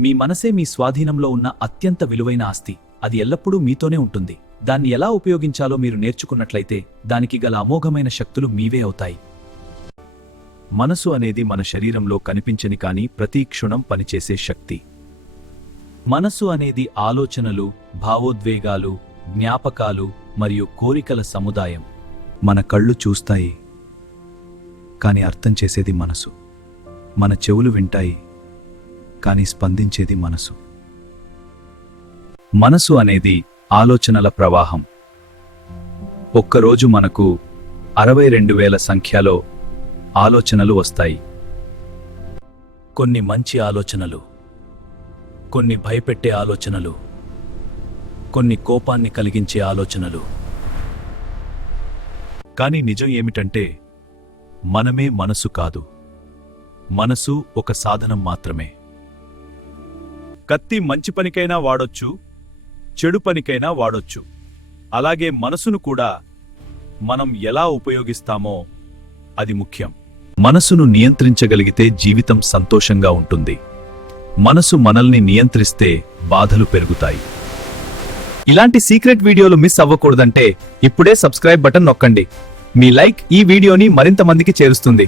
మీ మనసే మీ స్వాధీనంలో ఉన్న అత్యంత విలువైన ఆస్తి. అది ఎల్లప్పుడూ మీతోనే ఉంటుంది. దాన్ని ఎలా ఉపయోగించాలో మీరు నేర్చుకున్నట్లయితే దానికి గల అమోఘమైన శక్తులు మీవే అవుతాయి. మనసు అనేది మన శరీరంలో కనిపించని కానీ ప్రతి క్షణం పనిచేసే శక్తి. మనసు అనేది ఆలోచనలు, భావోద్వేగాలు, జ్ఞాపకాలు మరియు కోరికల సముదాయం. మన కళ్ళు చూస్తాయి, కానీ అర్థం చేసేది మనసు. మన చెవులు వింటాయి, కానీ స్పందించేది మనసు. మనసు అనేది ఆలోచనల ప్రవాహం. ఒక్కరోజు మనకు 62,000 సంఖ్యలో ఆలోచనలు వస్తాయి. కొన్ని మంచి ఆలోచనలు, కొన్ని భయపెట్టే ఆలోచనలు, కొన్ని కోపాన్ని కలిగించే ఆలోచనలు. కానీ నిజం ఏమిటంటే మనమే మనసు కాదు. మనసు ఒక సాధనం మాత్రమే. కత్తి మంచి పనికైనా వాడొచ్చు, చెడు పనికైనా వాడొచ్చు. అలాగే మనసును కూడా మనం ఎలా ఉపయోగిస్తామో అది ముఖ్యం. మనసును నియంత్రించగలిగితే జీవితం సంతోషంగా ఉంటుంది. మనసు మనల్ని నియంత్రిస్తే బాధలు పెరుగుతాయి. ఇలాంటి సీక్రెట్ వీడియోలు మిస్ అవ్వకూడదంటే ఇప్పుడే సబ్స్క్రైబ్ బటన్ నొక్కండి. మీ లైక్ ఈ వీడియోని మరింత మందికి చేరుస్తుంది.